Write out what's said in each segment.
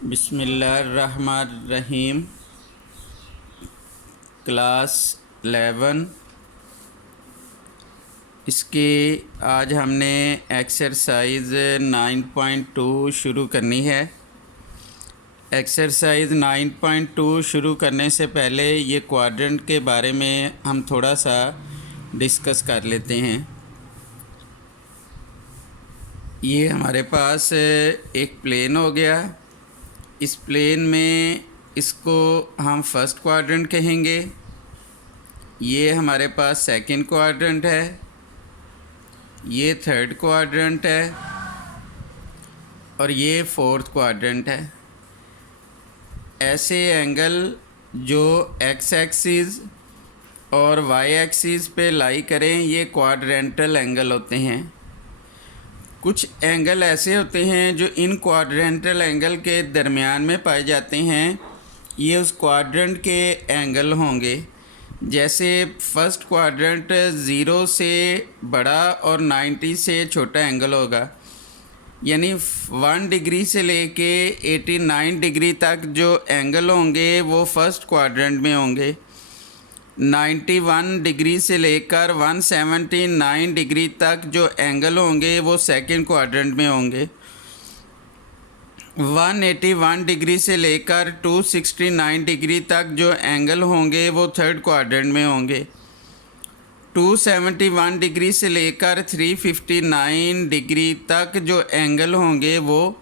बिस्मिल्लाहिर्रहमानिर्रहीम। क्लास 11 इसकी आज हमने एक्सरसाइज 9.2 शुरू करनी है। एक्सरसाइज 9.2 शुरू करने से पहले ये क्वाड्रेंट के बारे में हम थोड़ा सा डिस्कस कर लेते हैं। ये हमारे पास एक प्लेन हो गया। इस प्लेन में इसको हम फर्स्ट क्वाड्रेंट कहेंगे। ये हमारे पास सेकंड क्वाड्रेंट है, ये थर्ड क्वाड्रेंट है और ये फोर्थ क्वाड्रेंट है। ऐसे एंगल जो एक्स एक्सिस और वाई एक्सिस पे लाई करें ये क्वाड्रेंटल एंगल होते हैं। कुछ एंगल ऐसे होते हैं जो इन क्वाड्रेंटल एंगल के दरमियान में पाए जाते हैं, ये उस क्वाड्रेंट के एंगल होंगे। जैसे फर्स्ट क्वाड्रेंट 0 से बड़ा और 90 से छोटा एंगल होगा, यानी 1 डिग्री से लेके 89 डिग्री तक जो एंगल होंगे वो फर्स्ट क्वाड्रेंट में होंगे। 91 डिग्री से लेकर 179 डिग्री तक जो एंगल होंगे वो सेकंड क्वाड्रेंट में होंगे। 181 डिग्री से लेकर 269 डिग्री तक जो एंगल होंगे वो थर्ड क्वाड्रेंट में होंगे। 271 डिग्री से लेकर 359 डिग्री तक जो एंगल होंगे वो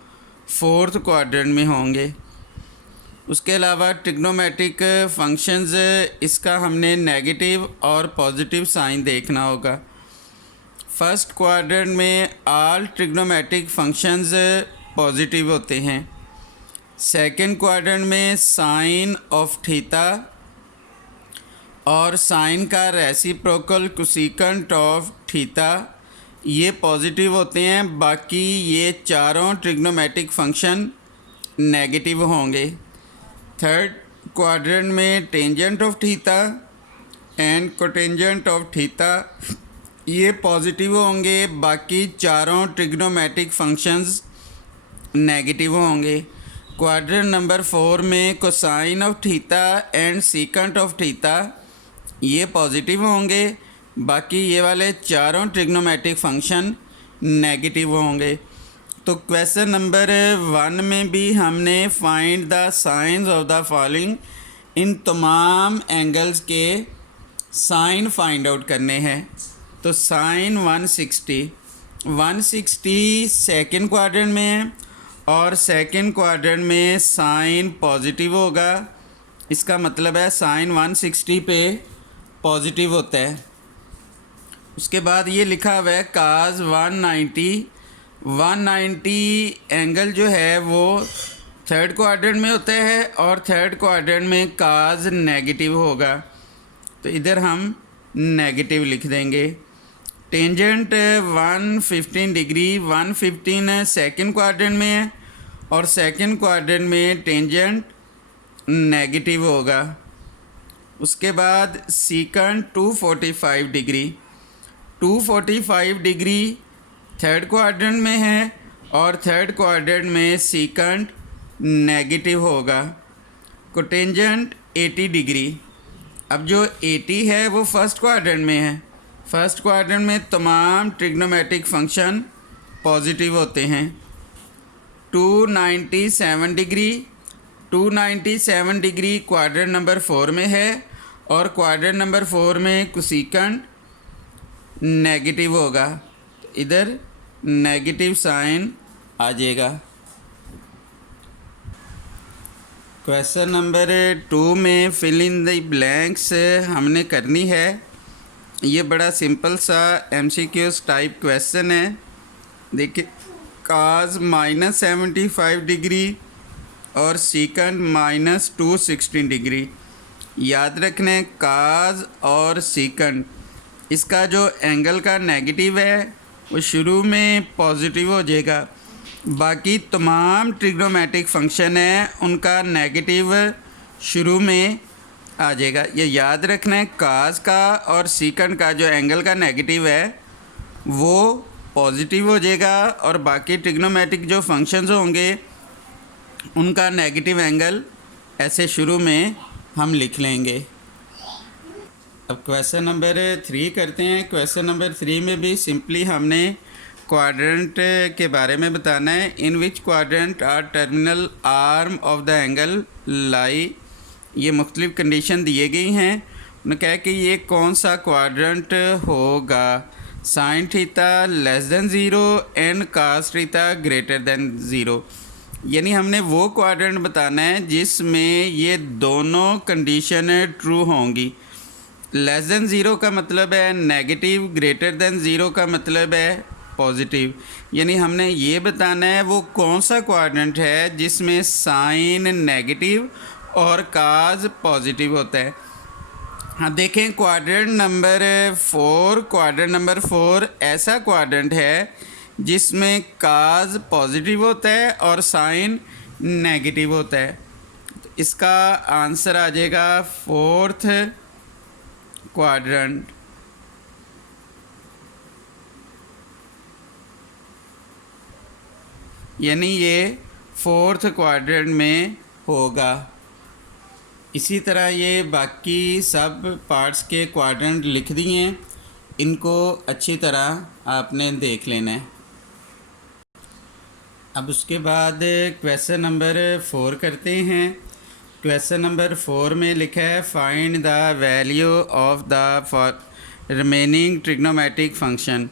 फोर्थ क्वाड्रेंट में होंगे। उसके अलावा ट्रिग्नोमेट्रिक फंक्शंस, इसका हमने नेगेटिव और पॉजिटिव साइन देखना होगा। फर्स्ट क्वाड्रेंट में ऑल ट्रिग्नोमेट्रिक फंक्शंस पॉजिटिव होते हैं। सेकंड क्वाड्रेंट में साइन ऑफ थीटा और साइन का रेसिप्रोकल कोसेकेंट ऑफ थीटा ये पॉजिटिव होते हैं। बाकी ये चारों ट्रिग्नोमेट्रिक फंक्शन नेगेटिव होंगे। थर्ड क्वाड्रेंट में tangent of theta and cotangent of theta ये पॉजिटिव होंगे। बाकी चारों ट्रिग्नोमेट्रिक फंक्शंस नेगेटिव होंगे। क्वाड्रेंट नंबर 4 में cosine of theta and secant of theta ये पॉजिटिव होंगे। बाकी ये वाले चारों ट्रिग्नोमेट्रिक फंक्शन नेगेटिव होंगे। तो क्वेश्चन नंबर 1 में भी हमने find the signs of the following, in तमाम एंगल्स के साइन फाइंड आउट करने हैं। तो साइन 160 सेकंड क्वाड्रेंट में है और सेकंड क्वाड्रेंट में साइन पॉजिटिव होगा। इसका मतलब है साइन 160 पे पॉजिटिव होता है। उसके बाद ये लिखा हुआ है काज 190 एंगल जो है वो थर्ड क्वाड्रेंट में होता है और थर्ड क्वाड्रेंट में काज नेगेटिव होगा, तो इधर हम नेगेटिव लिख देंगे। टेंजेंट 115 डिग्री 115 सेकंड क्वाड्रेंट में है और सेकंड क्वाड्रेंट में टेंजेंट नेगेटिव होगा। उसके बाद सीकेंट 245 डिग्री थर्ड क्वाड्रेंट में है और थर्ड क्वाड्रेंट में सीकेंट नेगेटिव होगा। कोटेंजेंट 80 डिग्री, अब जो 80 है वो फर्स्ट क्वाड्रेंट में है। फर्स्ट क्वाड्रेंट में तमाम ट्रिग्नोमेट्रिक फंक्शन पॉजिटिव होते हैं। 297 डिग्री क्वाड्रेंट नंबर 4 में है और क्वाड्रेंट नंबर 4 में कोसेकेंट नेगेटिव होगा, इधर नेगेटिव साइन आ जाएगा। क्वेश्चन नंबर 2 में फिल इन द ब्लैंक्स हमने करनी है। ये बड़ा सिंपल सा MCQs टाइप क्वेश्चन है। देखिए, काज -75 डिग्री और सीकेंट -216 डिग्री। याद रखने काज और सीकेंट, इसका जो एंगल का नेगेटिव है वो शुरू में पॉजिटिव हो जाएगा। बाकी तमाम ट्रिग्नोमेट्रिक फंक्शन है उनका नेगेटिव शुरू में आ जाएगा। ये याद रखना है, काज का और सीकेंट का जो एंगल का नेगेटिव है वो पॉजिटिव हो जाएगा और बाकी ट्रिग्नोमेट्रिक जो फंक्शंस होंगे उनका नेगेटिव एंगल ऐसे शुरू में हम लिख लेंगे। अब क्वेश्चन नंबर 3 करते हैं। क्वेश्चन नंबर 3 में भी सिंपली हमने क्वाड्रेंट के बारे में बताना है। In which quadrant are terminal arm of the angle lie. ये मुख्तलिफ कंडीशन दिए गई हैं। उन्होंने कहा कि ये कौन सा क्वाड्रेंट होगा। Sine theta less than zero and cos theta greater than zero. यानी हमने वो क्वाड्रेंट बताना है जिसमें ये दोनों कंडीशन ट्रू होंगी। लेस देन ज़ीरो का मतलब है नेगेटिव, ग्रेटर देन ज़ीरो का मतलब है पॉजिटिव। यानी हमने ये बताना है वो कौन सा क्वाड्रेंट है जिसमें साइन नेगेटिव और काज पॉजिटिव होता है। हाँ देखें, क्वाड्रेंट नंबर 4 ऐसा क्वाड्रेंट है जिसमें काज पॉजिटिव होता है और साइन नेगेटिव होता है। तो इसका आंसर आ जाएगा 4th क्वाड्रेंट। यानी ये 4th क्वाड्रेंट में होगा। इसी तरह ये बाकी सब पार्ट्स के क्वाड्रेंट लिख दिए हैं, इनको अच्छी तरह आपने देख लेना है। अब उसके बाद क्वेश्चन नंबर 4 करते हैं। क्वेश्चन नंबर 4 में लिखा है find the value of the remaining trigonometric function.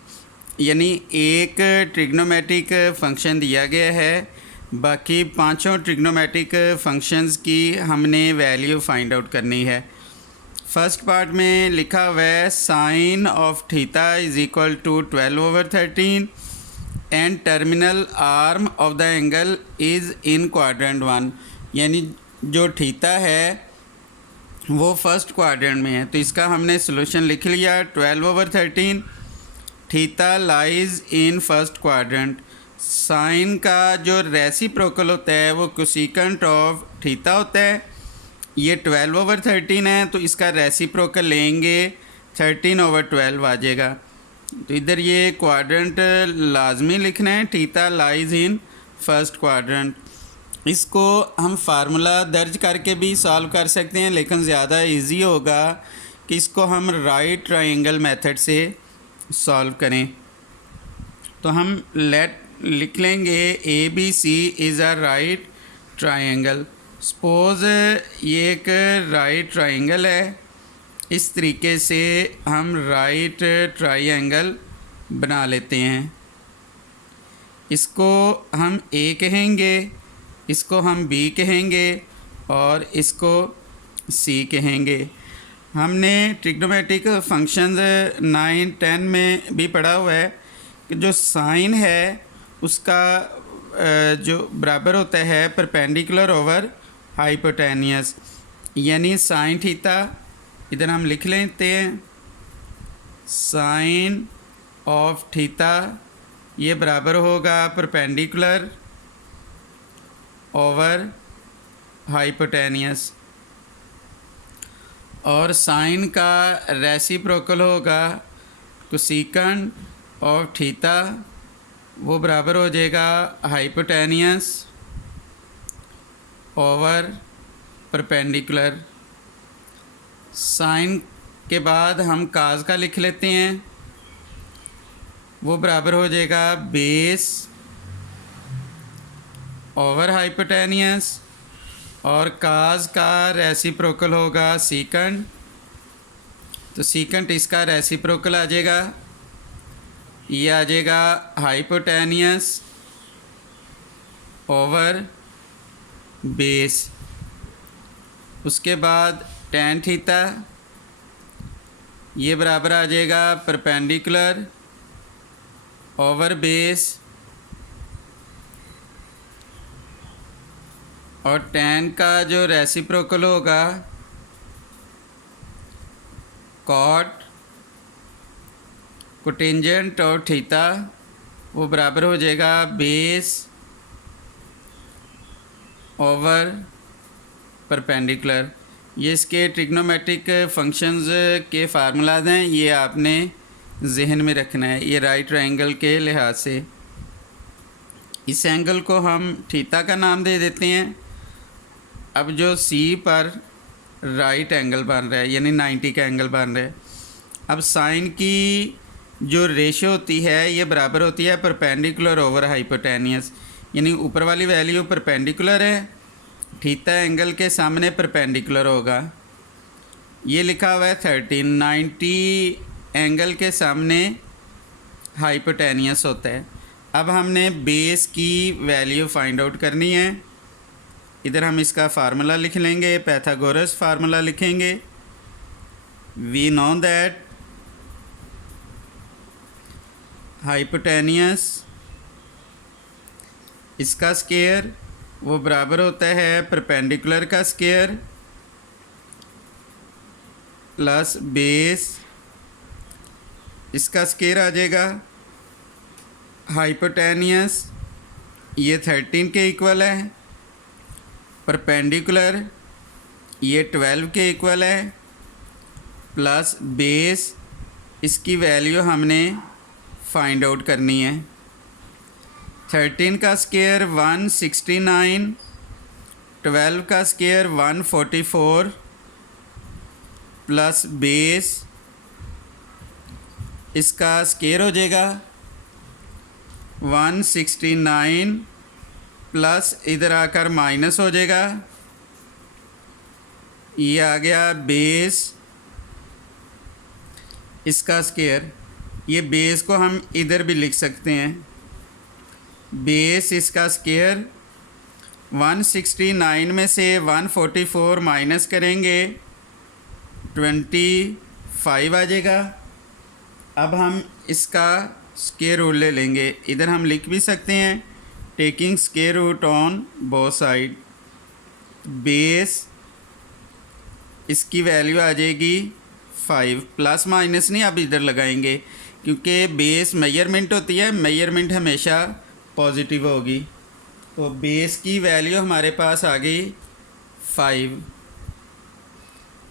यानी एक ट्रिग्नोमेट्रिक फंक्शन दिया गया है, बाकी पांचों ट्रिग्नोमेट्रिक फंक्शंस की हमने वैल्यू फाइंड आउट करनी है। फर्स्ट पार्ट में लिखा हुआ है sine of theta is equal to 12/13 and terminal arm of the angle is in quadrant 1। यानी जो थीटा है वो फर्स्ट क्वाड्रेंट में है, तो इसका हमने सोल्यूशन लिख लिया। 12/13 theta lies in first quadrant. Sine का जो रेसिप्रोकल होता है वो कोसेकेंट ऑफ थीटा होता है। ये 12/13 है तो इसका रेसिप्रोकल लेंगे 13/12 आ जाएगा। तो इधर ये क्वाड्रेंट लाजमी लिखना है, theta lies in first quadrant. इसको हम फार्मूला दर्ज करके भी सॉल्व कर सकते हैं, लेकिन ज़्यादा इजी होगा कि इसको हम राइट ट्रायंगल मेथड से सॉल्व करें। तो हम लिख लेंगे ABC is a right triangle. Suppose ये एक राइट ट्रायंगल है, इस तरीके से हम राइट ट्रायंगल बना लेते हैं। इसको हम A कहेंगे, इसको हम B कहेंगे और इसको C कहेंगे। हमने ट्रिग्नोमेट्रिक फंक्शंस 9, 10 में भी पढ़ा हुआ है कि जो साइन है उसका जो बराबर होता है परपेंडिकुलर ओवर हाइपोटेनियस। यानी साइन थीटा इधर हम लिख लेते हैं, साइन ऑफ थीटा ये बराबर होगा परपेंडिकुलर ओवर हाइपोटेनियस, और साइन का रेसिप्रोकल होगा कोसेकेंट ऑफ थीटा, वो बराबर हो जाएगा हाइपोटेनियस ओवर परपेंडिकुलर। साइन के बाद हम काज का लिख लेते हैं, वो बराबर हो जाएगा बेस ओवर हाइपोटेनियस, और काज का रेसिप्रोकल होगा सीकेंट, तो सीकेंट इसका रेसिप्रोकल आ जाएगा, ये आ जाएगा हाइपोटेनियस ओवर बेस। उसके बाद टेन थीटा ये बराबर आ जाएगा परपेंडिकुलर ओवर बेस, और टेन का जो रेसिप्रोकल होगा कॉट कोटेंजेंट और थीटा, वो बराबर हो जाएगा बेस ओवर परपेंडिकुलर। ये इसके ट्रिग्नोमेट्रिक फंक्शंस के फार्मूलाज हैं, ये आपने जहन में रखना है, ये राइट ट्रायंगल के लिहाज से। इस एंगल को हम थीटा का नाम दे देते हैं। अब जो सी पर राइट एंगल बन रहा है यानी 90 का एंगल बन रहा है। अब साइन की जो रेशियो होती है ये बराबर होती है परपेंडिकुलर ओवर हाइपोटेनियस, यानी ऊपर वाली वैल्यू परपेंडिकुलर है, थीटा एंगल के सामने परपेंडिकुलर होगा। ये लिखा हुआ है 1390 एंगल के सामने हाइपोटेनियस होता है। अब हमने बेस की वैल्यू फाइंड आउट करनी है। इधर हम इसका फार्मूला लिख लेंगे, पैथागोरस फार्मूला लिखेंगे। वी नो दैट हाइपोटेनियस इसका स्क्वायर वो बराबर होता है परपेंडिकुलर का स्क्वायर प्लस बेस इसका स्क्वायर आ जाएगा। हाइपोटेनियस ये 13 के इक्वल है, परपेंडिकुलर ये 12 के इक्वल है, प्लस बेस इसकी वैल्यू हमने फाइंड आउट करनी है। 13 का स्क्वायर 169, 12 का स्क्वायर 144 प्लस बेस इसका स्क्वायर हो जाएगा 169 प्लस इधर आकर माइनस हो जाएगा, ये आ गया बेस इसका स्क्वायर। ये बेस को हम इधर भी लिख सकते हैं, बेस इसका स्क्वायर 169 में से 144 माइनस करेंगे 25 आ जाएगा। अब हम इसका स्क्वायर रूट ले लेंगे, इधर हम लिख भी सकते हैं taking square root on both side. Base इसकी वैल्यू आ जाएगी 5, प्लस माइनस नहीं अब इधर लगाएंगे क्योंकि बेस मेजरमेंट होती है, मेजरमेंट हमेशा पॉजिटिव होगी। तो बेस की वैल्यू हमारे पास आ गई 5,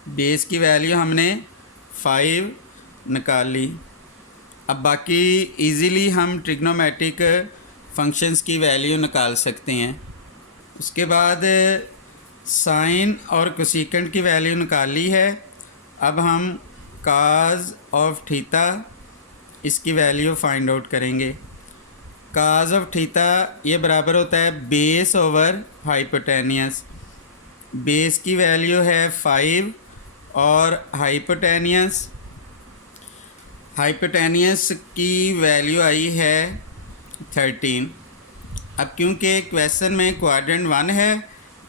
बेस की वैल्यू हमने 5 निकाल ली। अब बाकी इजीली हम ट्रिग्नोमेट्रिक फंक्शंस की वैल्यू निकाल सकते हैं। उसके बाद साइन और कोसेकेंट की वैल्यू निकाल ली है। अब हम काज ऑफ थीटा इसकी वैल्यू फाइंड आउट करेंगे। काज ऑफ थीटा ये बराबर होता है बेस ओवर हाइपोटेनियस। बेस की वैल्यू है 5 और हाइपोटेनियस की वैल्यू आई है 13। अब क्योंकि क्वेश्चन में क्वाड्रेंट 1 है,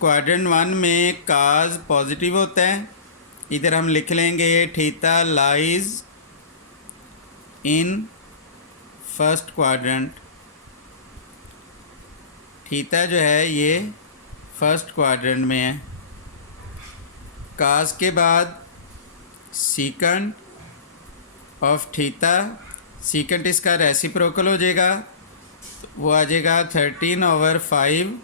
क्वाड्रेंट 1 में काज पॉजिटिव होता है, इधर हम लिख लेंगे theta lies in first quadrant. Theta जो है ये फर्स्ट क्वाड्रेंट में है। काज के बाद सीकेंट ऑफ थीटा, सीकेंट इसका रेसिप्रोकल हो जाएगा, वो आ जाएगा 13/5।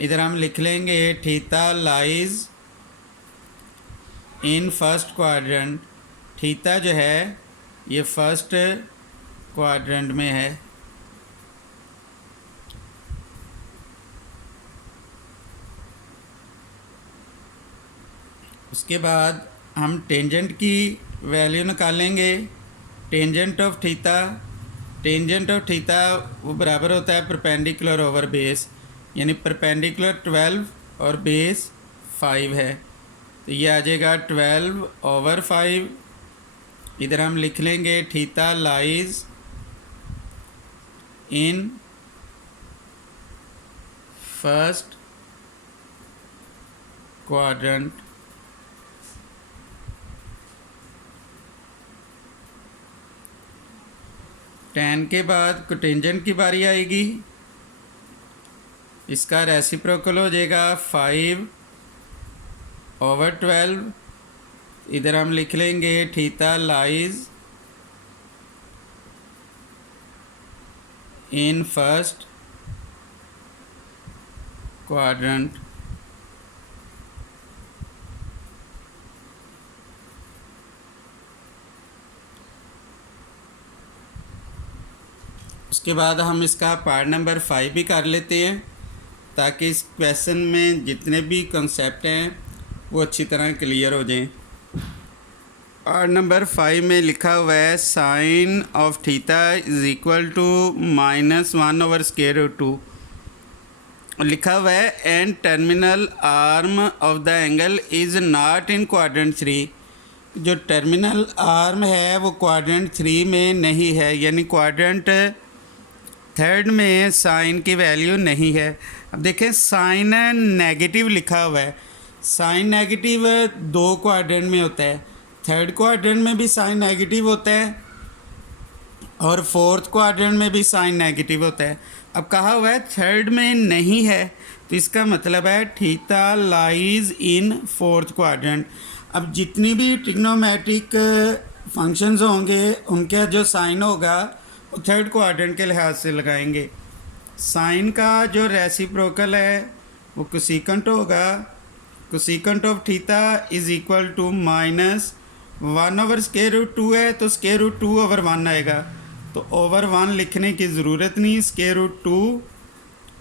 इधर हम लिख लेंगे theta lies in first quadrant. Theta जो है ये फर्स्ट क्वाड्रेंट में है। उसके बाद हम टेंजेंट की वैल्यू निकालेंगे। टेंजेंट ऑफ थीटा वो बराबर होता है परपेंडिकुलर ओवर बेस, यानी परपेंडिकुलर 12 और बेस 5 है, तो ये आ जाएगा 12/5। इधर हम लिख लेंगे theta lies in first quadrant. tan के बाद कोटेंजेंट की बारी आएगी, इसका रेसिप्रोकल हो जाएगा 5/12। इधर हम लिख लेंगे theta lies in first quadrant. उसके बाद हम इसका पार्ट नंबर 5 भी कर लेते हैं ताकि इस क्वेश्चन में जितने भी कंसेप्ट हैं वो अच्छी तरह क्लियर हो जाएं। पार्ट नंबर 5 में लिखा हुआ है sine of theta is equal to -1/√2 लिखा हुआ है and terminal arm of the angle is not in quadrant 3। जो टर्मिनल आर्म है वो क्वाड्रेंट 3 में नहीं है, यानी क्वाड्रेंट 3 में साइन की वैल्यू नहीं है। अब देखें साइन नेगेटिव लिखा हुआ है, साइन नेगेटिव 2 क्वाड्रेंट में होता है, 3rd क्वाड्रेंट में भी साइन नेगेटिव होता है और 4th क्वाड्रेंट में भी साइन नेगेटिव होता है। अब कहा हुआ है 3rd में नहीं है तो इसका मतलब है थीटा लाइज इन 4th क्वाड्रेंट। अब जितनी भी ट्रिग्नोमेट्रिक फंक्शंस होंगे उनका जो साइन होगा वो 3rd क्वाड्रेंट के लिहाज से लगाएंगे। साइन का जो रेसिप्रोकल है वो कोसेकेंट होगा, cosecant of theta is equal to -1/√2 है तो √2/1 आएगा, तो ओवर 1 लिखने की ज़रूरत नहीं, √2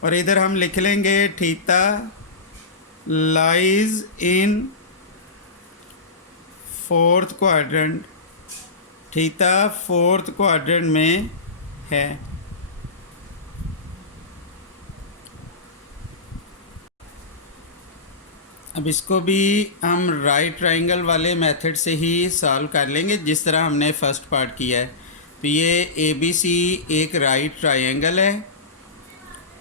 और इधर हम लिख लेंगे थीटा लाइज इन 4th quadrant, theta 4th quadrant में है। अब इसको भी हम राइट ट्रायंगल वाले मेथड से ही सॉल्व कर लेंगे जिस तरह हमने फर्स्ट पार्ट किया है। तो ये ABC एक राइट ट्रायंगल है,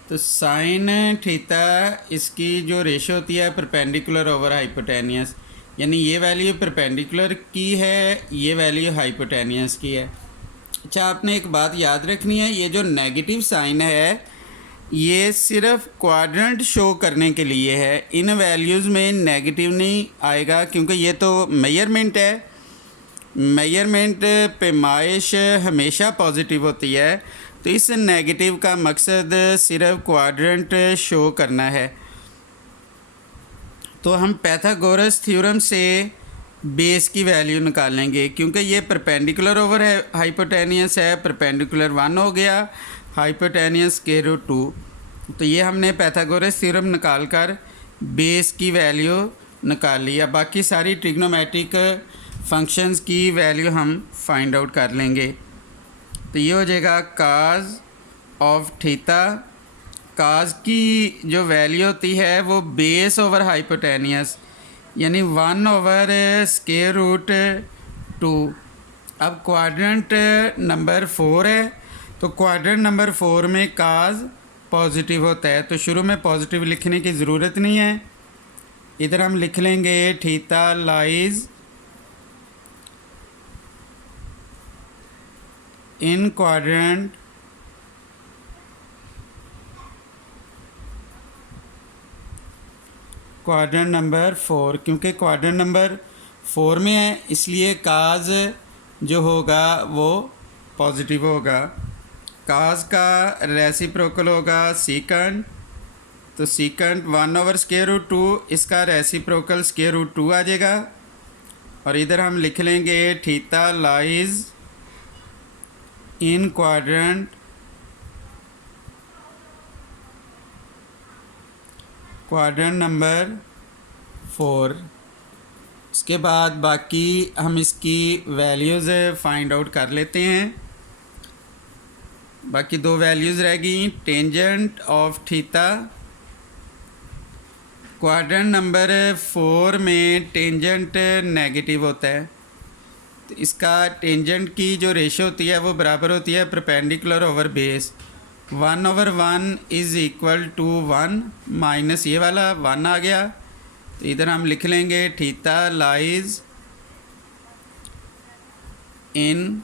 तो साइन थीटा इसकी जो रेशो होती है परपेंडिकुलर ओवर हाइपोटेनियस, यानी ये वैल्यू परपेंडिकुलर की है, ये वैल्यू हाइपोटेनियस की है। अच्छा, आपने एक बात याद रखनी है, ये जो नेगेटिव साइन है ये सिर्फ क्वाड्रेंट शो करने के लिए है, इन वैल्यूज़ में नेगेटिव नहीं आएगा क्योंकि ये तो मेजरमेंट है, मेजरमेंट पैमाइश हमेशा पॉजिटिव होती है, तो इस नेगेटिव का मकसद सिर्फ क्वाड्रेंट शो करना है। तो हम पाइथागोरस थ्योरम से बेस की वैल्यू निकालेंगे क्योंकि ये परपेंडिकुलर ओवर है हाइपोटेनियस है, परपेंडिकुलर 1 हो गया, हाइपोटेनियस √2, तो ये हमने पाइथागोरस थ्योरम निकाल कर बेस की वैल्यू निकाल लिया। बाकी सारी ट्रिग्नोमेट्रिक फंक्शंस की वैल्यू हम फाइंड आउट कर लेंगे। तो ये हो जाएगा काज ऑफ थीटा, काज की जो वैल्यू होती है वो बेस ओवर हाइपोटेनियस यानी 1/√2। अब क्वाड्रेंट नंबर 4 है तो क्वाड्रेंट नंबर 4 में काज पॉजिटिव होता है, तो शुरू में पॉजिटिव लिखने की ज़रूरत नहीं है, इधर हम लिख लेंगे थीटा लाइज इन क्वाड्रेंट नंबर 4। क्योंकि क्वाड्रेंट नंबर 4 में है इसलिए काज जो होगा वो पॉजिटिव होगा। काज का रेसिप्रोकल होगा सीकेंट, तो सीकेंट 1/√2, इसका रेसिप्रोकल √2 आ जाएगा और इधर हम लिख लेंगे थीटा लाइज इन क्वाड्रेंट नंबर 4। उसके बाद बाकी हम इसकी वैल्यूज़ फाइंड आउट कर लेते हैं। बाकी 2 वैल्यूज़ रह गई, tangent of theta, quadrant number 4 में टेंजेंट नेगेटिव होता है, तो इसका टेंजेंट की जो रेशो होती है वो बराबर होती है perpendicular over base, 1/1 is equal to 1 minus ये वाला 1 आ गया, तो इधर हम लिख लेंगे थीटा लाइज इन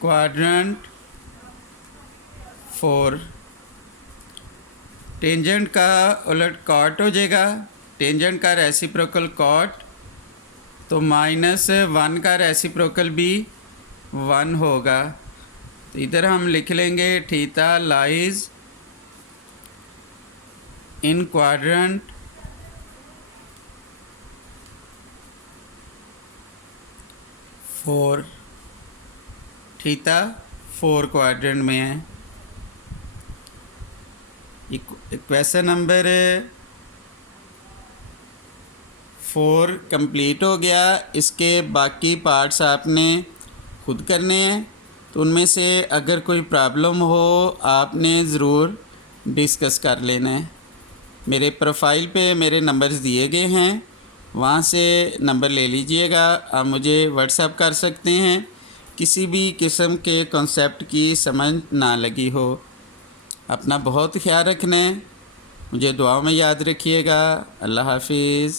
क्वाड्रेंट 4। टेंजेंट का उलट कॉट हो जाएगा, टेंजेंट का रेसिप्रोकल कॉट, तो -1 का रेसिप्रोकल भी 1 होगा, तो इधर हम लिख लेंगे थीटा लाइज इन क्वाड्रेंट 4। थीटा 4 क्वाड्रेंट में है। क्वेश्चन नंबर 4 कंप्लीट हो गया। इसके बाकी पार्ट्स आपने खुद करने हैं, तो उनमें से अगर कोई प्रॉब्लम हो आपने ज़रूर डिस्कस कर लेना है। मेरे प्रोफाइल पे मेरे नंबर्स दिए गए हैं, वहाँ से नंबर ले लीजिएगा। आप मुझे व्हाट्सएप कर सकते हैं किसी भी किस्म के कॉन्सेप्ट की समझ ना लगी हो। अपना बहुत ख्याल रखना है, मुझे दुआ में याद रखिएगा। अल्लाह हाफिज़।